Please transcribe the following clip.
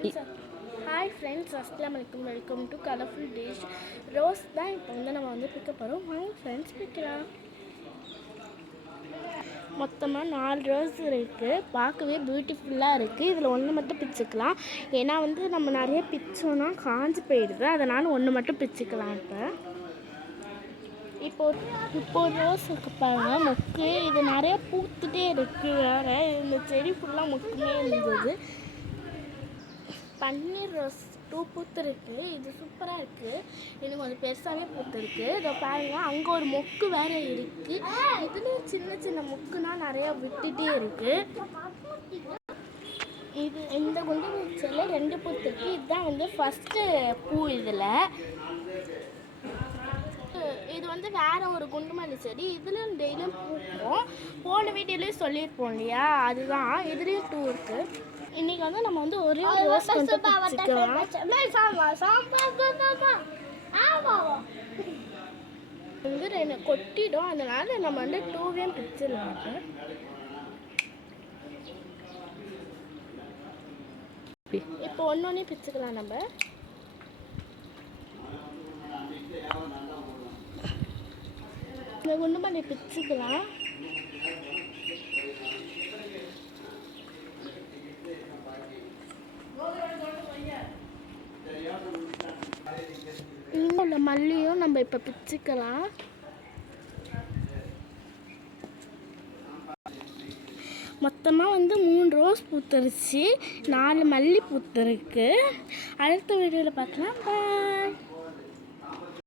Hi friends, அஸ்ஸலாமு அலைக்கும். Welcome to colourful dish. Rose தான் இப்போ வந்து நம்ம வந்து பிக்க போகிறோம். வாங்க ஃப்ரெண்ட்ஸ், பிக்கலாம். மொத்தமாக 4 ரோஸ் இருக்குது. பார்க்கவே பியூட்டிஃபுல்லாக இருக்குது. இதில் ஒன்று மட்டும் பிச்சுக்கலாம். ஏன்னா வந்து நம்ம நிறைய பிச்சோன்னா காஞ்சி போயிடுது. அதனால் ஒன்று மட்டும் பிச்சுக்கலாம். இப்போ ரோஸுக்கு பாருங்க, மொக்கு இது நிறைய பூத்துட்டே இருக்குது. வேறு இந்த செடி ஃபுல்லாக மொக்குமே இருந்தது. பன்னீர் ரோஸ் 2 பூத்துருக்கு. இது சூப்பராக இருக்குது. எனக்கு கொஞ்சம் பெருசாகவே பூத்துருக்கு. இதை பாருங்கள், அங்கே ஒரு மொக்கு வேறு இருக்குது. இதுலேயும் சின்ன சின்ன மொக்குனா நிறையா விட்டுட்டே இருக்குது. இது இந்த குண்டு மல்லிச்செடியில் 2 பூத்துருக்கு. இதுதான் வந்து ஃபஸ்ட்டு பூ. இது வந்து வேறு ஒரு குண்டு மல்லி செடி. இதுலேயும் டெய்லியும் பூக்கும். போன வீடியோலேயும் சொல்லியிருப்போம் இல்லையா, அதுதான். இதுலேயும் 2 இருக்குது. இன்றைக்கி வந்து நம்ம வந்து ஒரே ரோஸ் வந்து ரெண்டு கொட்டிடும். அதனால நம்ம வந்து 2வையும் பிச்சிடலாம். இப்போ ஒன்று பிச்சுக்கலாம். நம்ம இந்த குண்டு மல்லி பிச்சுக்கலாம். உள்ள மல்லியும் நம்ம இப்போ பிச்சுக்கலாம். மொத்தமாக வந்து 3 ரோஸ் பூத்துருச்சு, 4 மல்லி பூத்துருக்கு. அடுத்த வீடியோவில் பார்க்கலாம். பாய்.